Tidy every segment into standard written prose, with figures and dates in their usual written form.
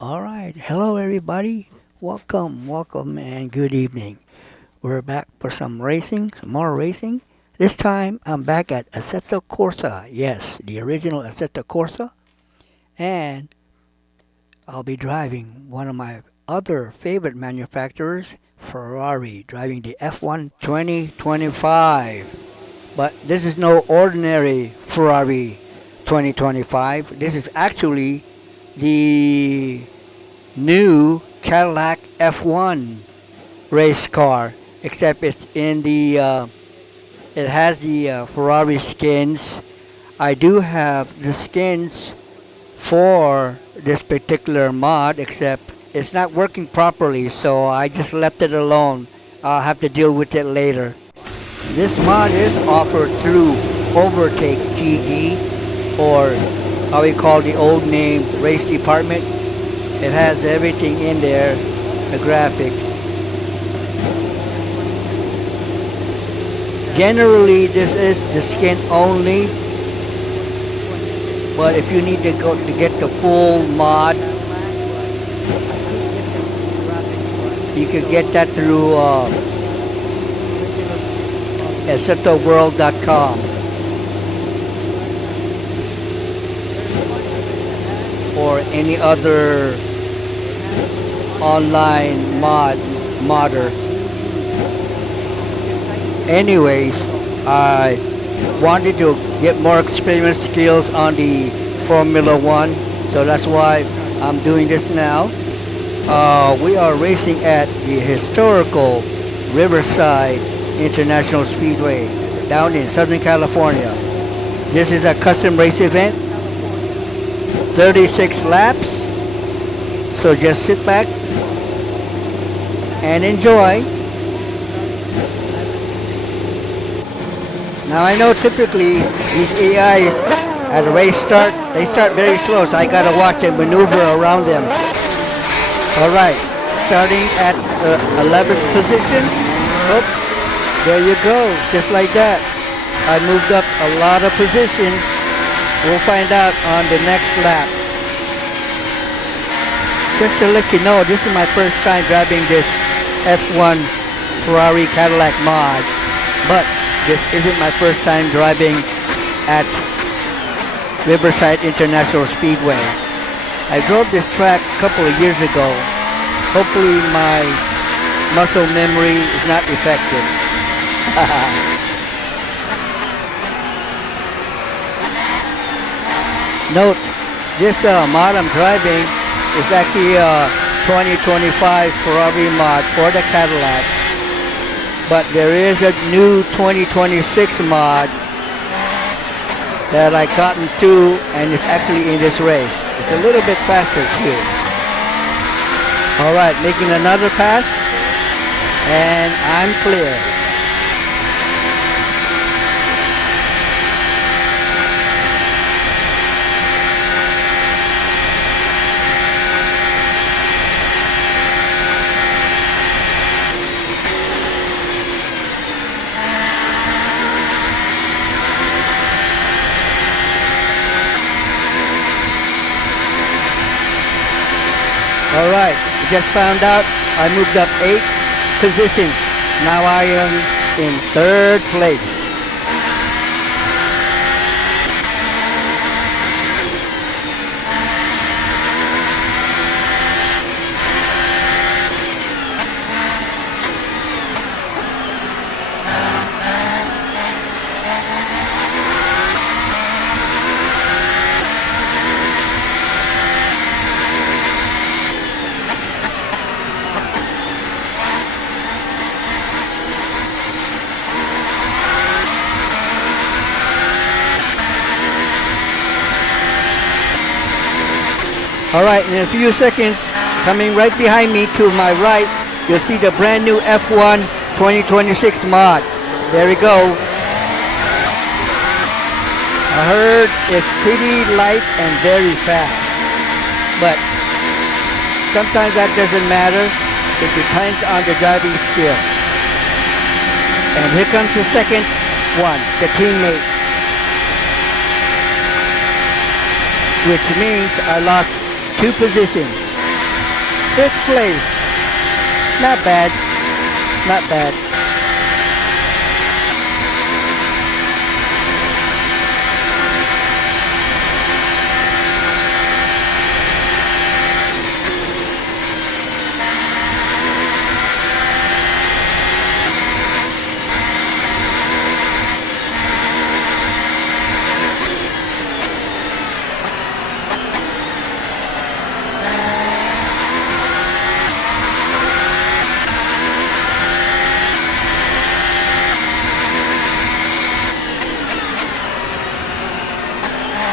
All right. Hello, everybody. Welcome, and good evening. We're back for some racing, some more racing. This time, I'm back at Assetto Corsa. Yes, the original Assetto Corsa. And I'll be driving one of my other favorite manufacturers, Ferrari, driving the F1 2025. But this is no ordinary Ferrari 2025. This is actually the new Cadillac F1 race car, except it's in the it has the Ferrari skins. I do have the skins for this particular mod, except it's not working properly, so I just left it alone. I'll have to deal with it later. This mod is offered through Overtake GG, or how we call the old name race department. It has everything in there, the graphics. Generally, this is the skin only, but if you need to go to get the full mod, you could get that through AssettoWorld.com or any other online modder. Anyways, I wanted to get more experience skills on the Formula One, so that's why I'm doing this now. We are racing at the historical Riverside International Speedway down in Southern California. This is a custom race event, 36 laps, so just sit back and enjoy. Now I know typically these AIs at a race start, they start very slow, so I gotta watch and maneuver around them. Alright, starting at the 11th position. Oh, there you go, just like that. I moved up a lot of positions. We'll find out on the next lap. Just to let you know, this is my first time driving this F1 Ferrari Cadillac mod, but this isn't my first time driving at Riverside International Speedway. I drove this track a couple of years ago. Hopefully my muscle memory is not effective. Note, this mod I'm driving is actually a 2025 Ferrari mod for the Cadillac. But there is a new 2026 mod that I got into, and it's actually in this race. It's a little bit faster too. Alright, making another pass, and I'm clear. Alright, just found out I moved up 8 positions. Now I am in 3rd place. Alright, in a few seconds, coming right behind me to my right, you'll see the brand new F1 2026 mod. There we go. I heard it's pretty light and very fast. But sometimes that doesn't matter. It depends on the driving skill. And here comes the second one, the teammate. Which means I lost 2 positions. Fifth place. Not bad. Not bad.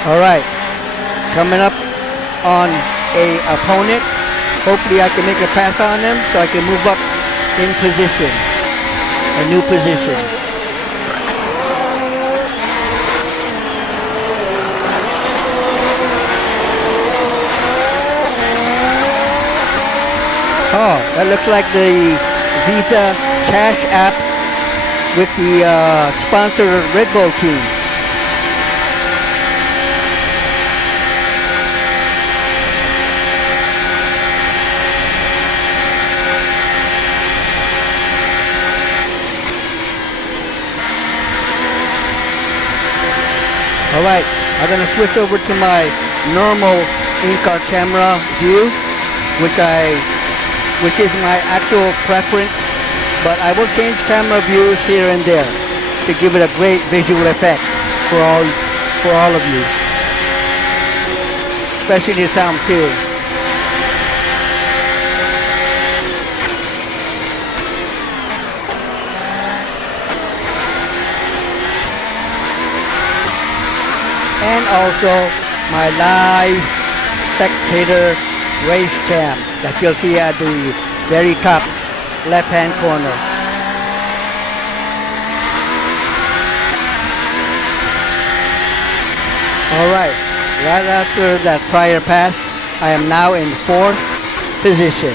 Alright, coming up on a opponent. Hopefully I can make a pass on them so I can move up in position, a new position. Oh, that looks like the Visa Cash app with the sponsor Red Bull team. Alright, I'm going to switch over to my normal in-car camera view, which is my actual preference, but I will change camera views here and there to give it a great visual effect for all of you, especially the sound too. And also my live spectator race cam that you'll see at the very top left hand corner. Alright, right after that prior pass, I am now in 4th position.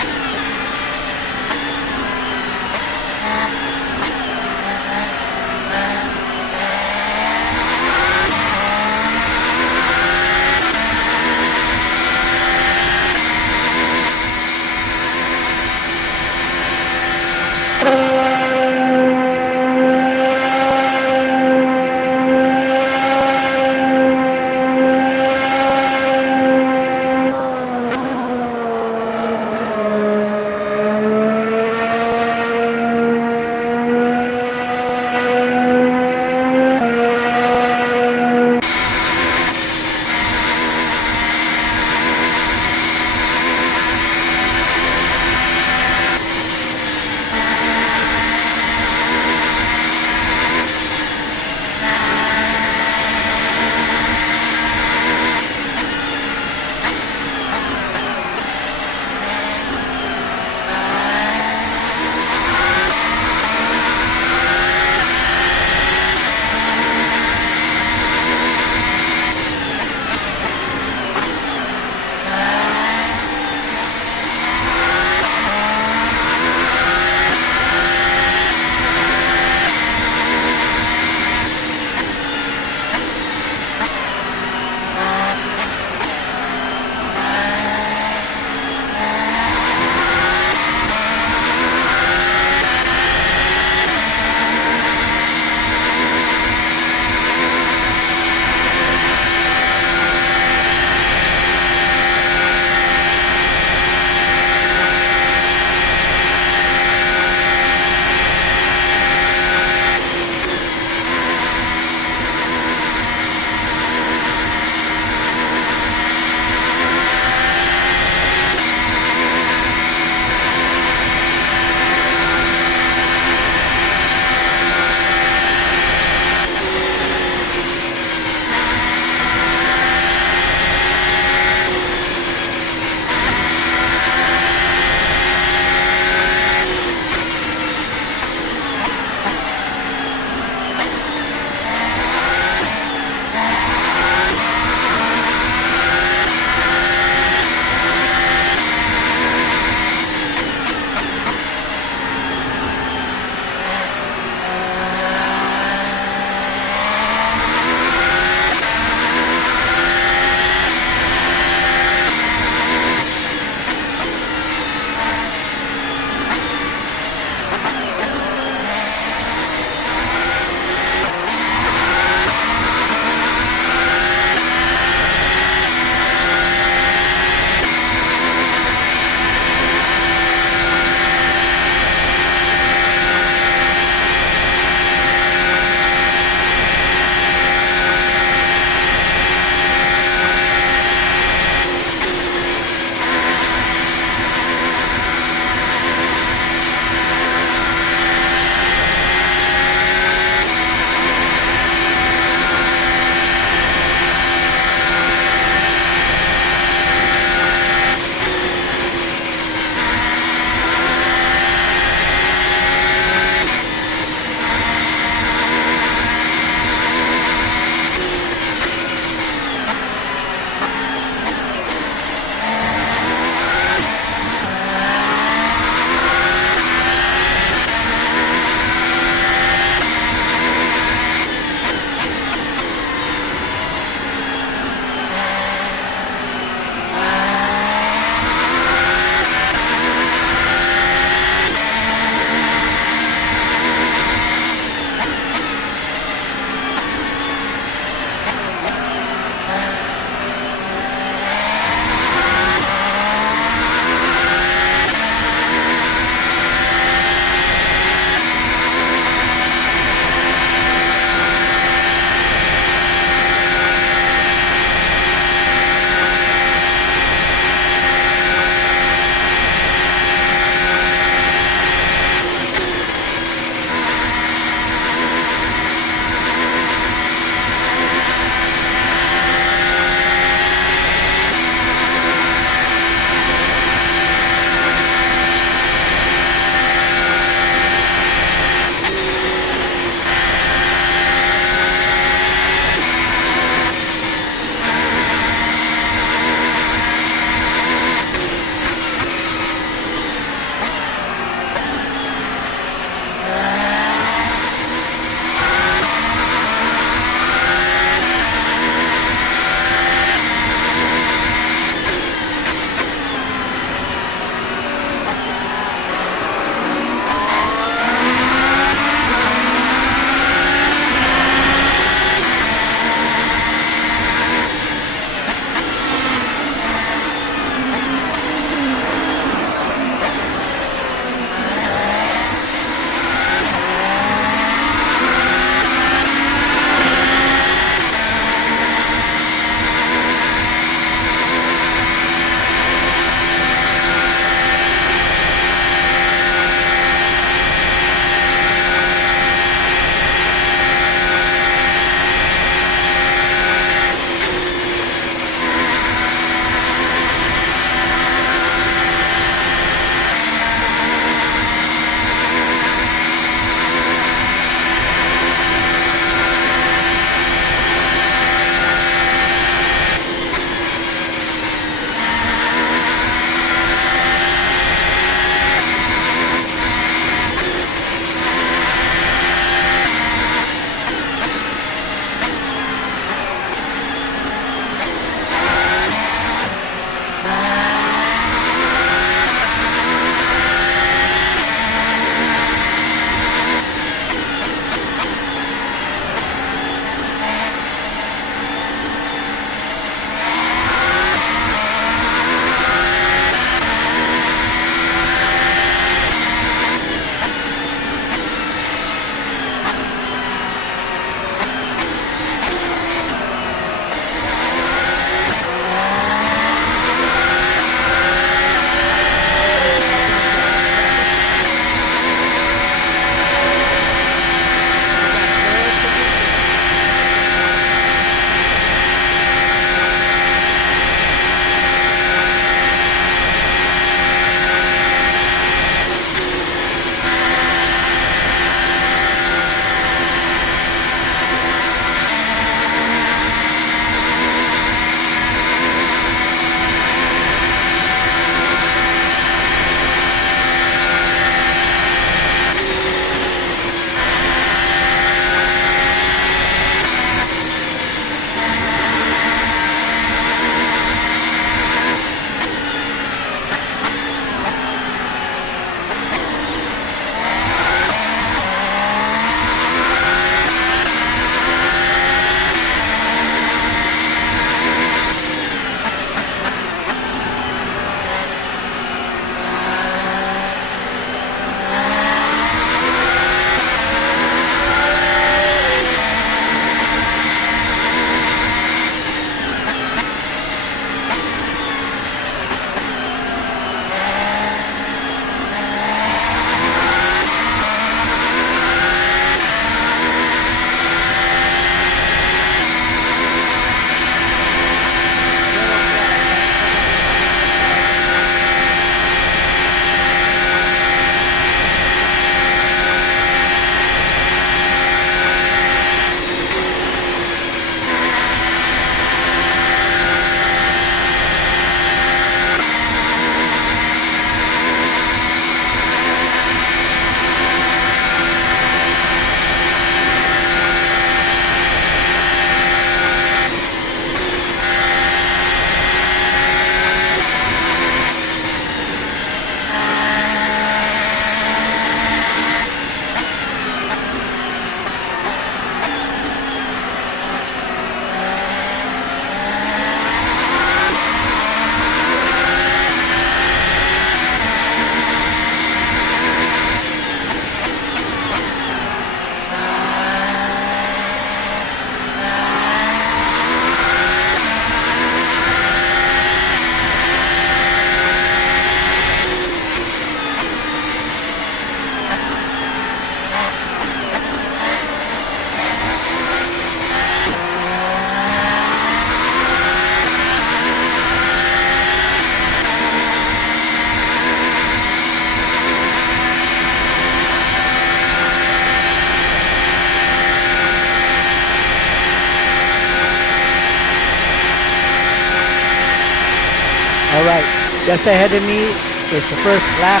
just ahead of me is the first lap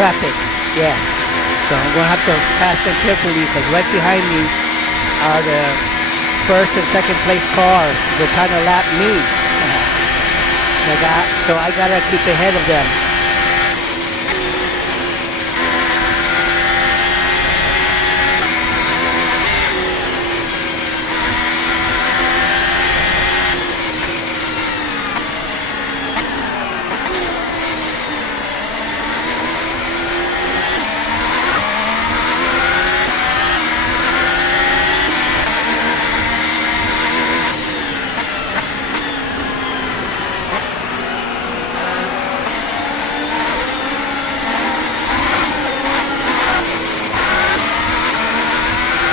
traffic. Yeah. So I'm going to have to pass them carefully because right behind me are the first and second place cars. They're trying to lap me. So I got to keep ahead of them.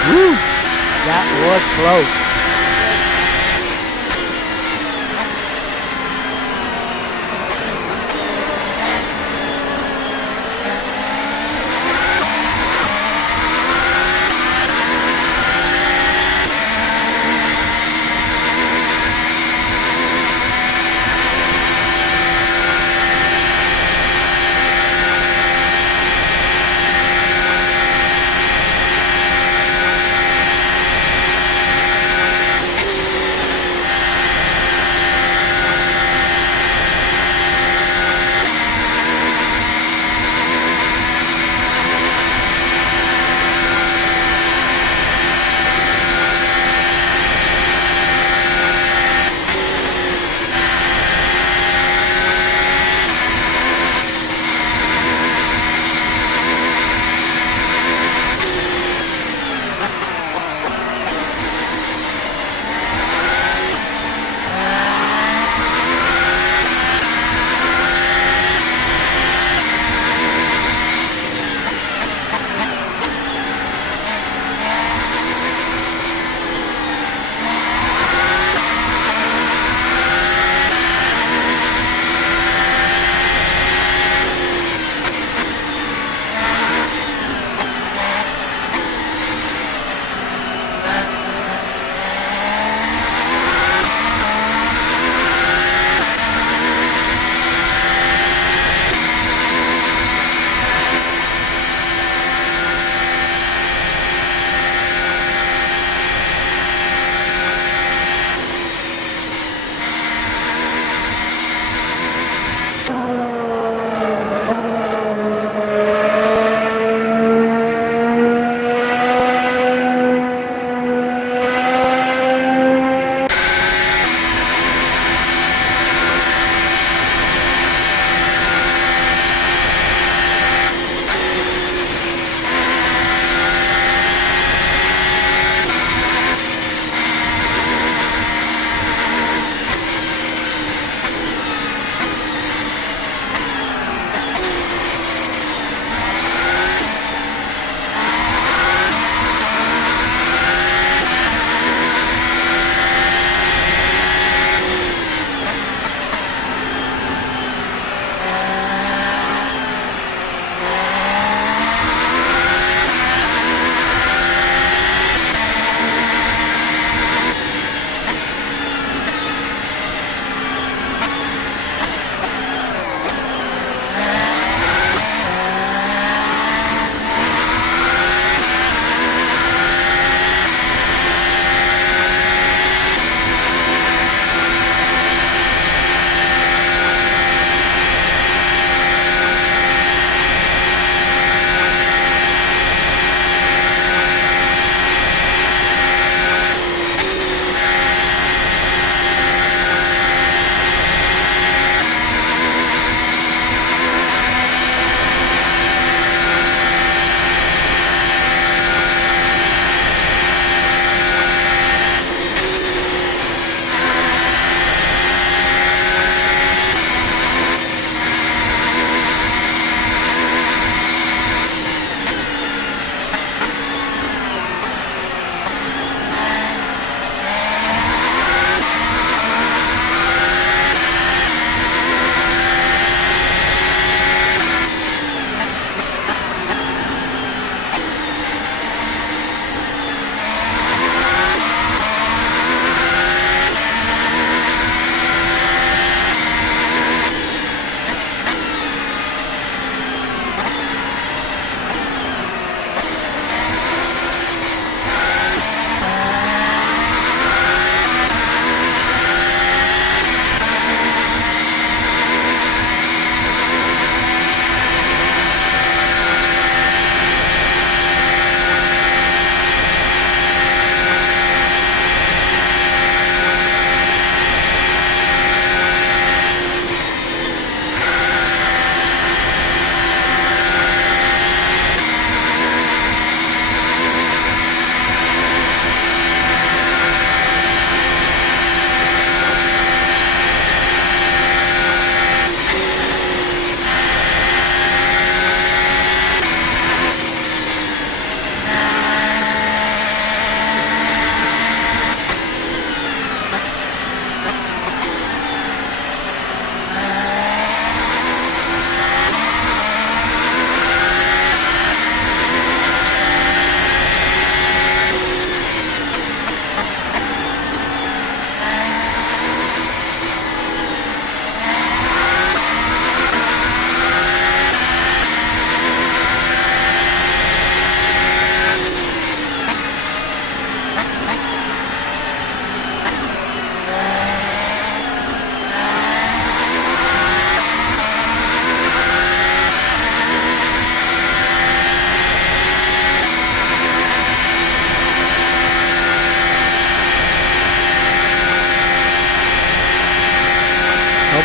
Woo! That was close.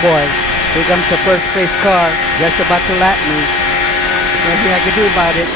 boy, here comes the first place car, just about to lap me. Nothing I can do about it.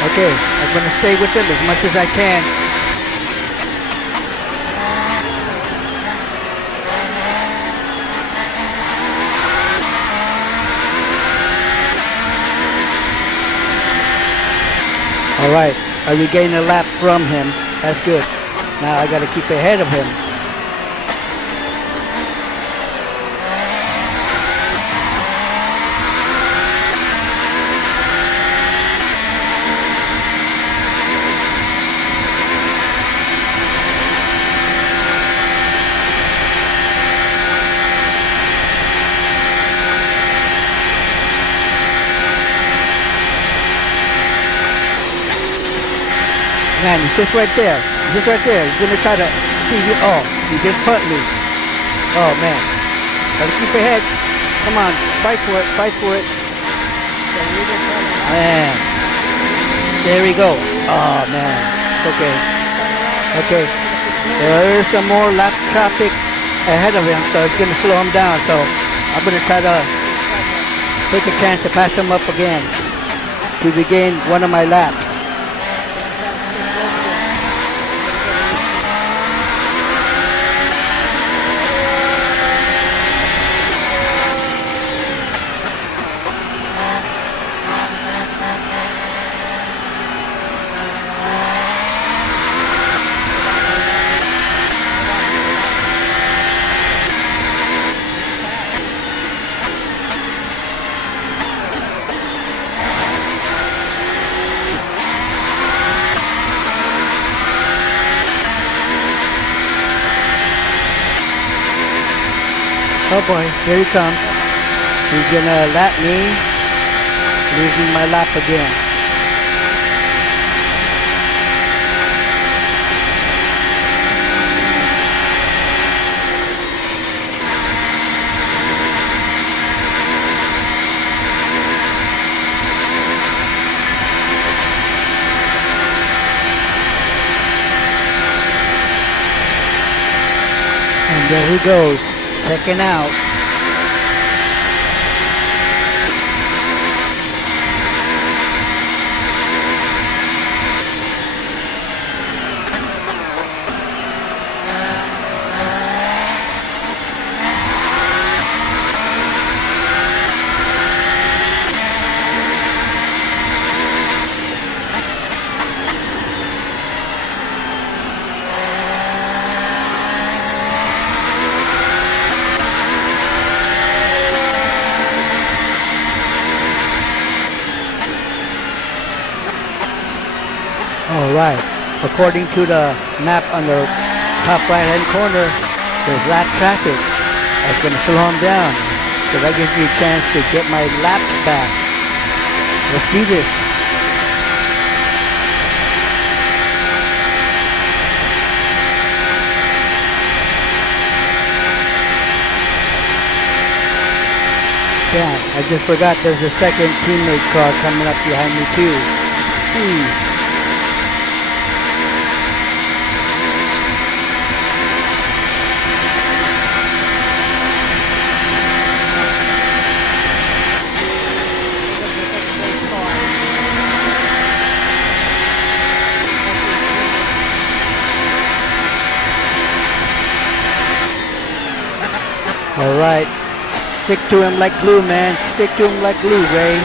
Okay, I'm gonna stay with him as much as I can. Alright, I regained a lap from him. That's good. Now I gotta keep ahead of him. Man, he's just right there. He's just right there. He's gonna try to see you. Oh, he just put me. Oh man. Gotta keep ahead. Come on, fight for it, fight for it. Man. There we go. Oh man. Okay. Okay. There's some more lap traffic ahead of him, so it's gonna slow him down. So I'm gonna try to take a chance to pass him up again to regain one of my laps. Oh boy, here he comes. He's gonna lap me, losing my lap again. And there he goes. Checking out. Alright, according to the map on the top right hand corner, there's lap traffic. That's going to slow him down. So that gives me a chance to get my laps back. Let's do this. Damn, I just forgot there's a second teammate car coming up behind me too. Alright, stick to him like glue, man. Stick to him like glue, Ray.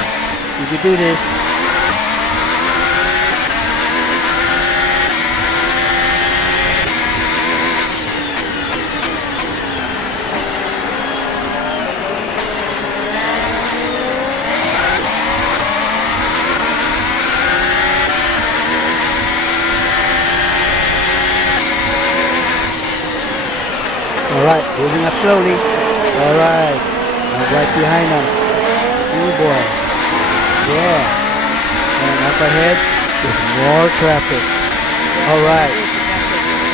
You can do this. moving up slowly. All right, I'm right behind them. Oh boy, yeah. And up ahead, there's more traffic. All right,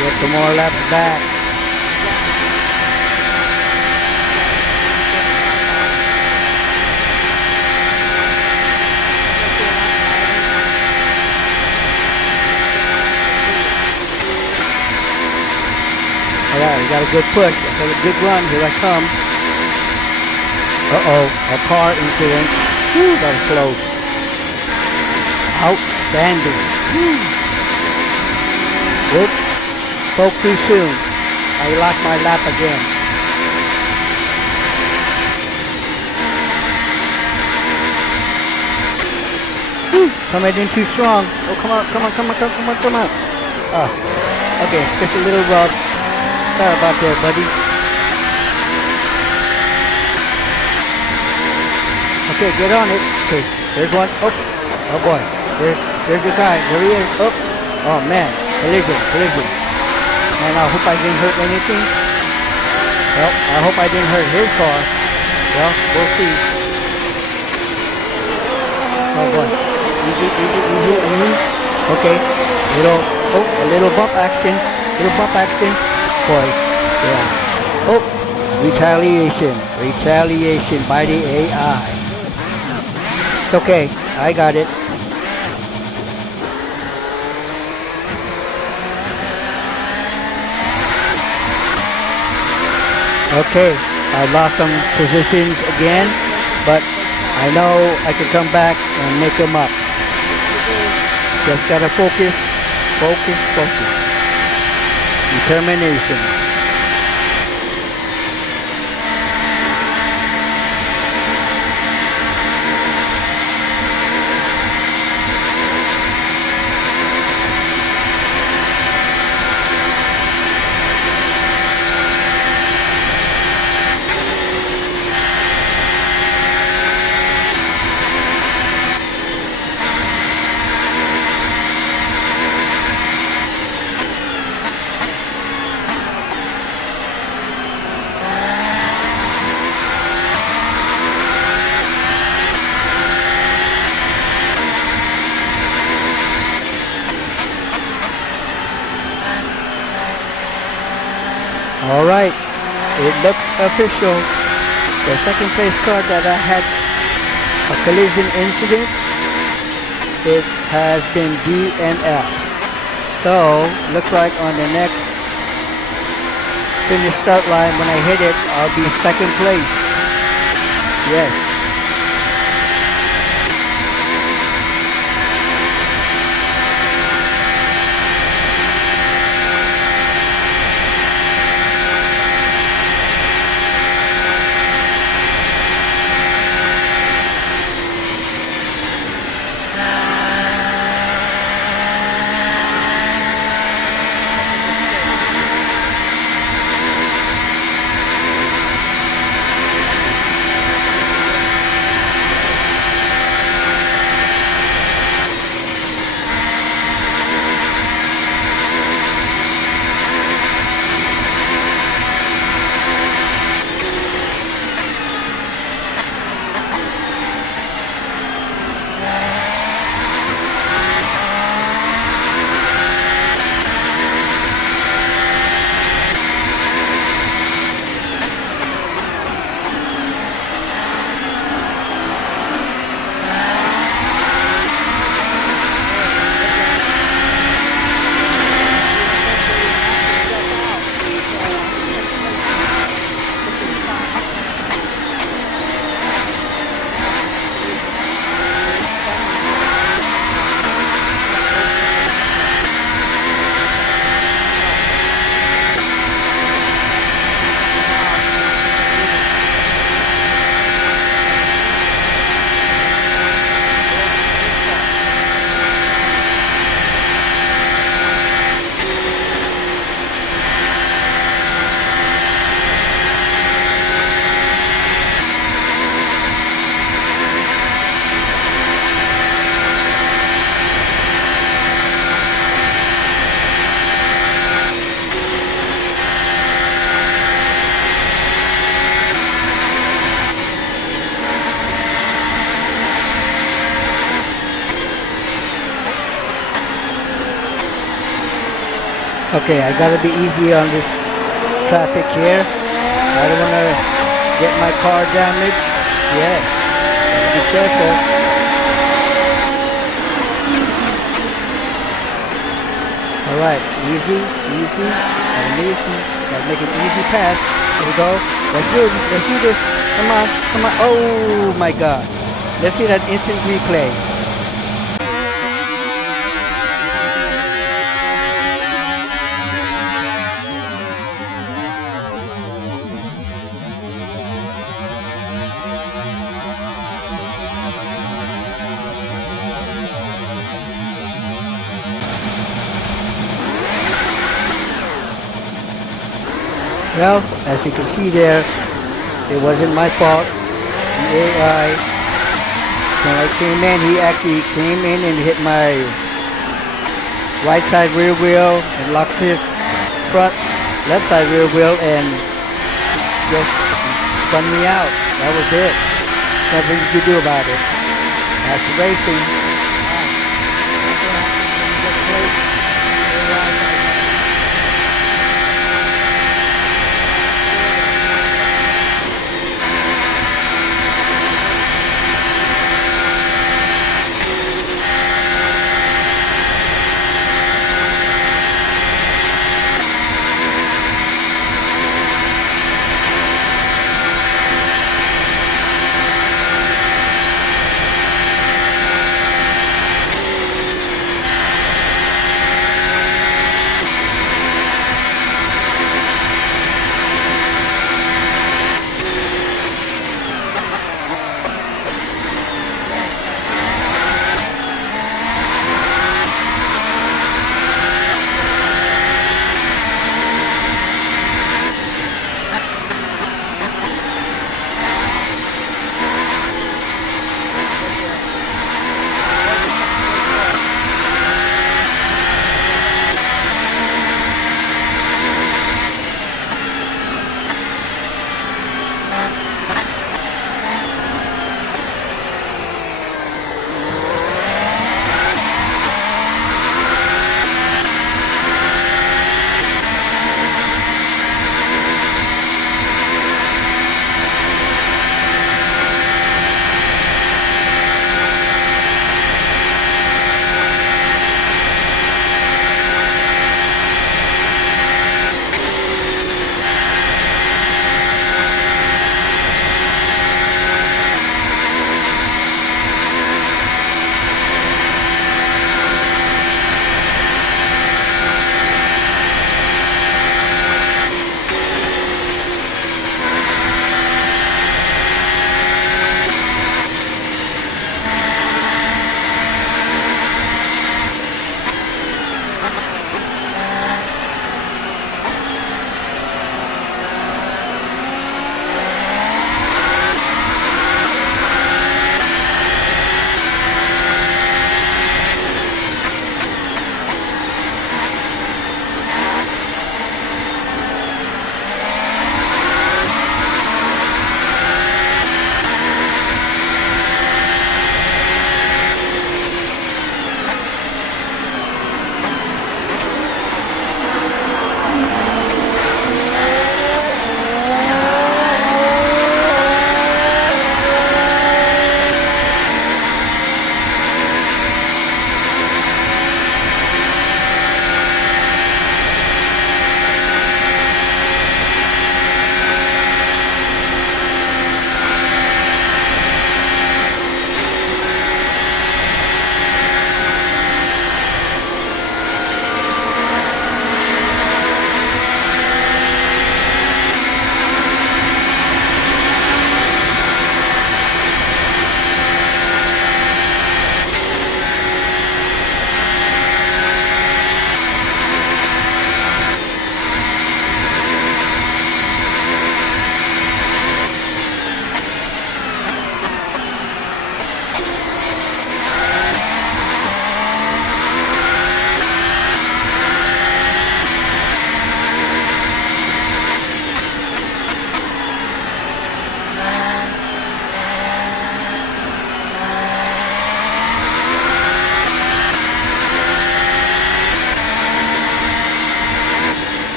get some more laps back. Alright, we got a good push. I got a good run. Here I come. Uh-oh, a car incident. Whew, that was close. Outstanding. Whew. Whoops. Spoke too soon. I lost my lap again. Whew, coming in too strong. Oh, come on. Okay, just a little rub. Sorry about that, buddy. Okay, get on it. Okay, there's one. Oh boy. There's the guy. There he is. Oh man. Collision. Man, I hope I didn't hurt anything. Well, I hope I didn't hurt his car. Well, we'll see. Oh boy. Easy. Okay. A little bump action. Boy, yeah. Oh, retaliation by the AI. It's okay, I got it. Okay, I lost some positions again, but I know I can come back and make them up. Just gotta focus. Determination. All right, it looks official. The second place car that I had a collision incident, it has been DNF. So, looks like on the next finish start line, when I hit it, I'll be second place. Yes. Okay, I gotta be easy on this traffic here. I don't wanna get my car damaged. Yes, gotta be careful. Alright, easy, easy, gotta make an easy pass. Here we go. Let's do this. Come on, come on. Oh my god. Let's see that instant replay. Well, as you can see there, it wasn't my fault. The AI, when I came in, he actually came in and hit my right side rear wheel and locked his front left side rear wheel and just spun me out. That was it. Nothing you could do about it. That's racing.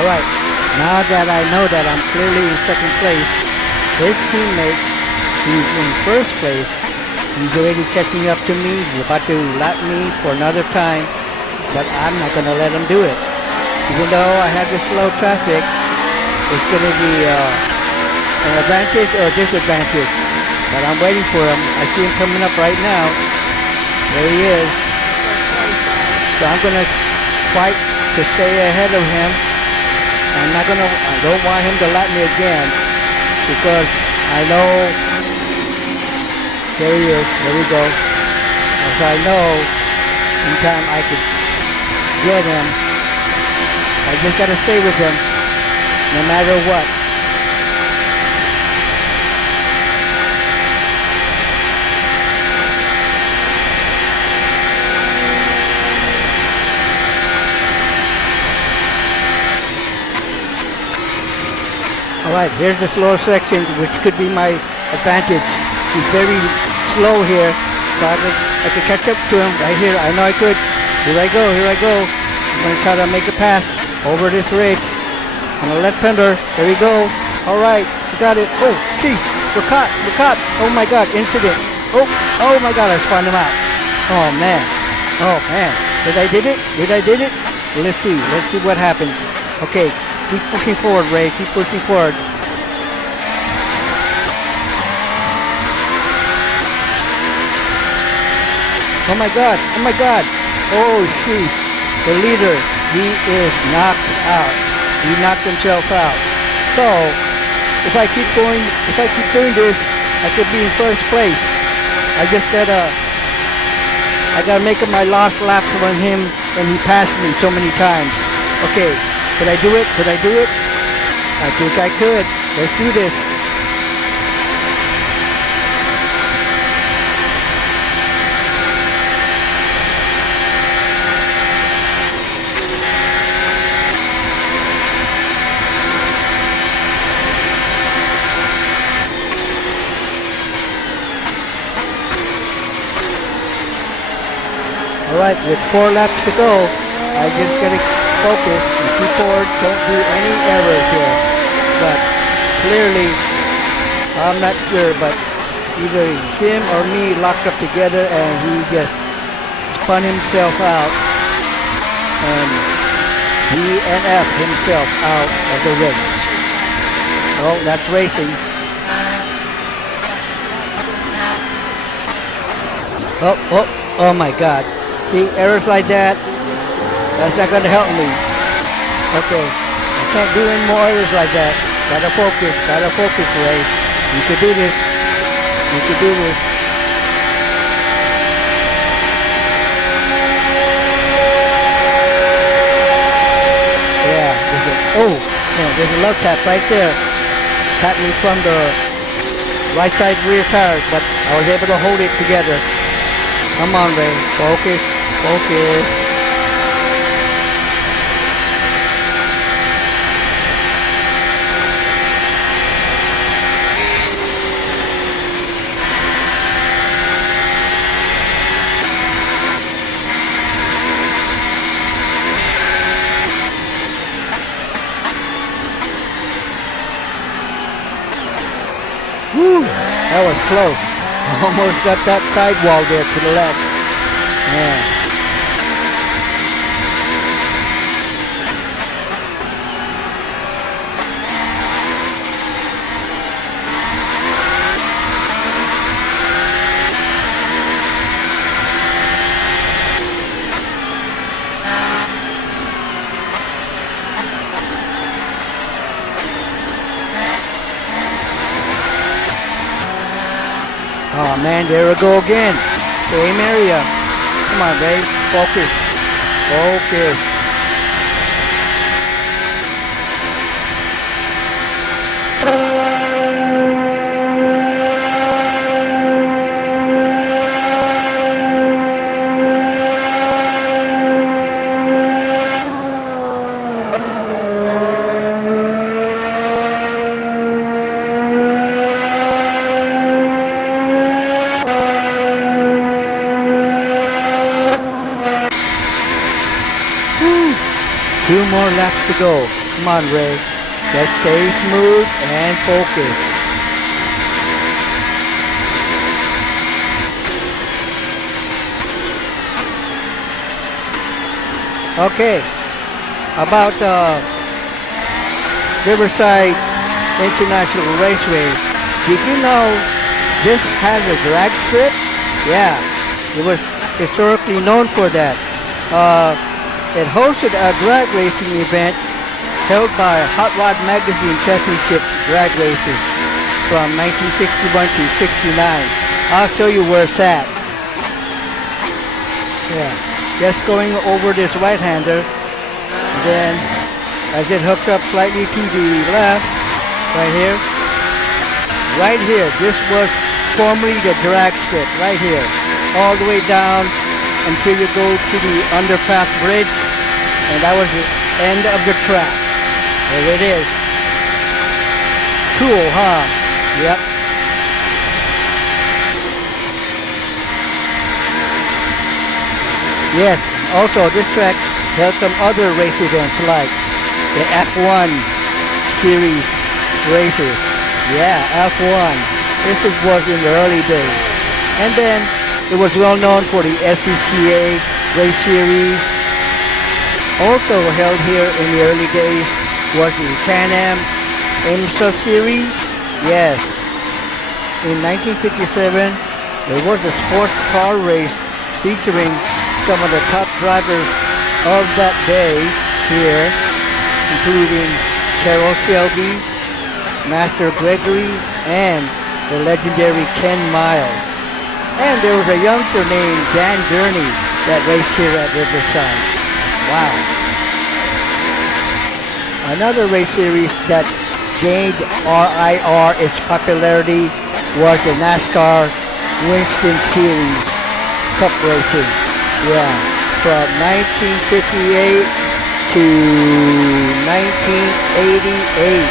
Alright, now that I know that I'm clearly in second place, his teammate, who's in first place, he's already catching up to me. He's about to lap me for another time, but I'm not going to let him do it. Even though I have this slow traffic, it's going to be an advantage or disadvantage. But I'm waiting for him. I see him coming up right now. There he is. So I'm going to fight to stay ahead of him. I don't want him to lap me again because I know, there he is, there we go. So I know anytime I could get him, I just got to stay with him no matter what. Alright, here's the slower section, which could be my advantage. He's very slow here, so I could catch up to him right here. I know I could. Here I go. I'm going to try to make a pass over this ridge. I'm a left-hander. There we go. Alright, we got it. Oh, geez, we're caught. Oh my god, incident. Oh my god, I spun him out. Oh man. Did I did it? Well, let's see what happens. Okay. Keep pushing forward, Ray. Keep pushing forward. Oh my god. Oh, sheesh. The leader, he is knocked out. He knocked himself out. So, if I keep doing this, I could be in first place. I gotta make up my lost laps when he passed me so many times. Okay. Could I do it? I think I could. Let's do this. Alright, with 4 laps to go, I just gotta focus and keep forward, don't do any errors here. But clearly, I'm not sure, but either him or me locked up together and he just spun himself out and DNF himself out of the race. Oh, that's racing. Oh my god. See, errors like that, that's not going to help me. Okay, I can't do any more errors like that. Gotta focus, Ray. You can do this. Yeah, there's a love tap right there. Tapped me from the right side rear tire, but I was able to hold it together. Come on, Ray. Focus. Woo! That was close. Almost got that sidewall there to the left. Man. Oh man, there we go again. Same area. Come on, Ray. Focus. Two more laps to go. Come on, Ray. Just stay smooth and focus. Okay, about Riverside International Raceway. Did you know this has a drag strip? Yeah, it was historically known for that. It hosted a drag racing event held by Hot Rod Magazine Championship drag races from 1961 to 69. I'll show you where it's at. Yeah, just going over this right-hander, then as it hooks up slightly to the left, right here, this was formerly the drag strip, right here, all the way down until you go to the underpass bridge, and that was the end of the track. There it is. Cool, huh? Yep. Yes, also this track held some other race events like the F1 series races. Yeah, F1. This was in the early days. And then it was well known for the SCCA race series. Also held here in the early days was the Can-Am IMSA series. Yes. In 1957, there was a sports car race featuring some of the top drivers of that day here, including Carroll Shelby, Master Gregory, and the legendary Ken Miles. And there was a youngster named Dan Gurney that raced here at Riverside. Wow. Another race series that gained RIR its popularity was the NASCAR Winston Series Cup racing. Yeah, from 1958 to 1988.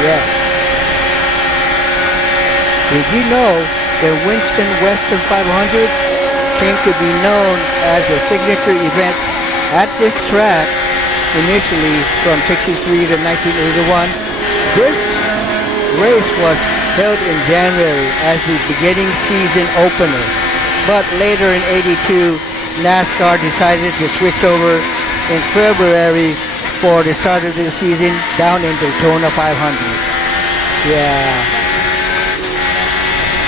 Yes. Did you know the Winston Western 500 came to be known as a signature event at this track initially from 63 to 1981? This race was held in January as the beginning season opener. But later in 82, NASCAR decided to switch over in February for the start of the season down in Daytona 500. Yeah.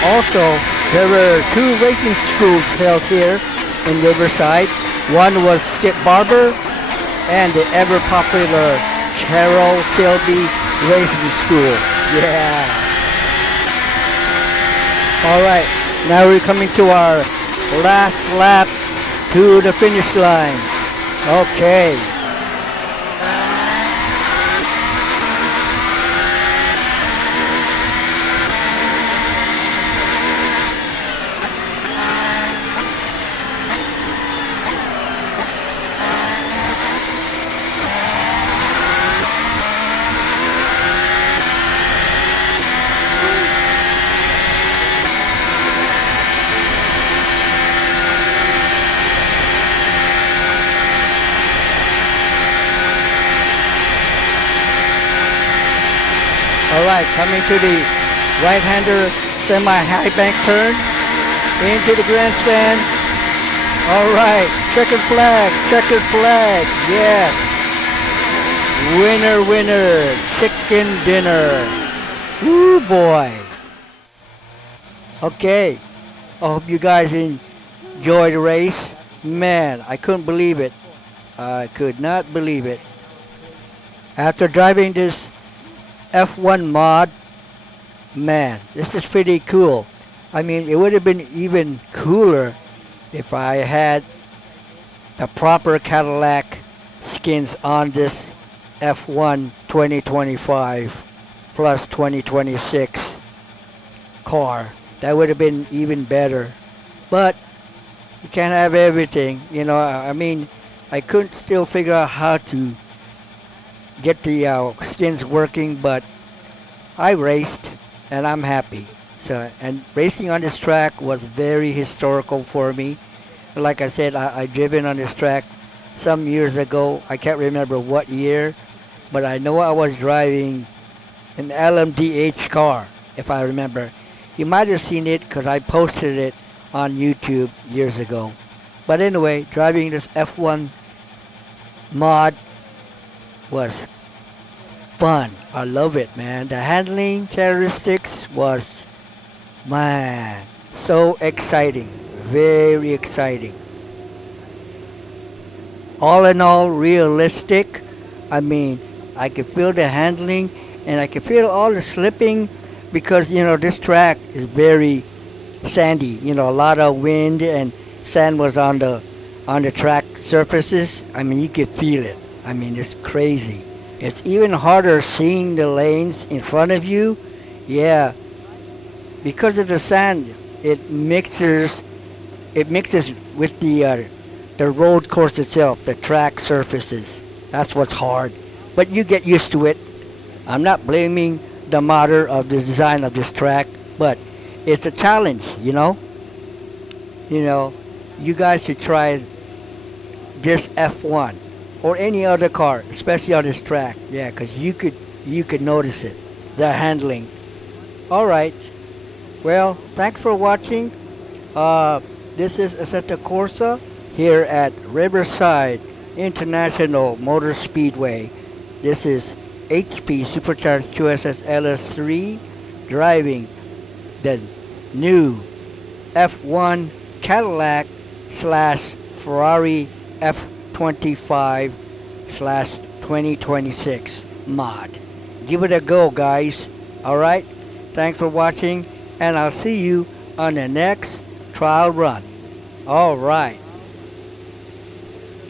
Also, there were two racing schools held here in Riverside. One was Skip Barber and the ever popular Carroll Shelby Racing School. Yeah. All right. Now we're coming to our last lap to the finish line. Okay. Alright, coming to the right-hander semi-high bank turn into the grandstand. Alright, checkered flag, yes. Winner, winner, chicken dinner. Woo boy. Okay, I hope you guys enjoyed the race. Man, I couldn't believe it. I could not believe it. After driving this F1mod, man, this is pretty cool. I mean, it would have been even cooler if I had the proper Cadillac skins on this F1 2025 plus 2026 car. That would have been even better. But you can't have everything, you know. I mean, I couldn't still figure out how to get the skins working, but I raced and I'm happy. So, and racing on this track was very historical for me. Like I said, I driven on this track some years ago. I can't remember what year, but I know I was driving an LMDH car, if I remember. You might have seen it because I posted it on YouTube years ago. But anyway, driving this F1 mod was fun. I love it, man. The handling characteristics was, man, so exciting. Very exciting. All in all, realistic. I mean, I could feel the handling and I could feel all the slipping because, this track is very sandy. A lot of wind and sand was on the track surfaces. I mean, you could feel it. I mean, it's crazy. It's even harder seeing the lanes in front of you. Yeah, because of the sand, it mixes with the road course itself, the track surfaces. That's what's hard. But you get used to it. I'm not blaming the modder of the design of this track, but it's a challenge, You guys should try this F1 or any other car, especially on this track. Yeah, because you could notice it, the handling. All right. Well, thanks for watching. This is Assetto Corsa here at Riverside International Motor Speedway. This is HPSuprchrg2SS.LS3 driving the new F1 Cadillac slash Ferrari F25 slash 2026 mod. Give it a go, guys. Alright? Thanks for watching, and I'll see you on the next trial run. Alright.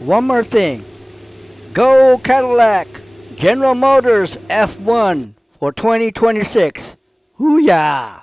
One more thing. Go Cadillac! General Motors F1 for 2026. Hoo-yah!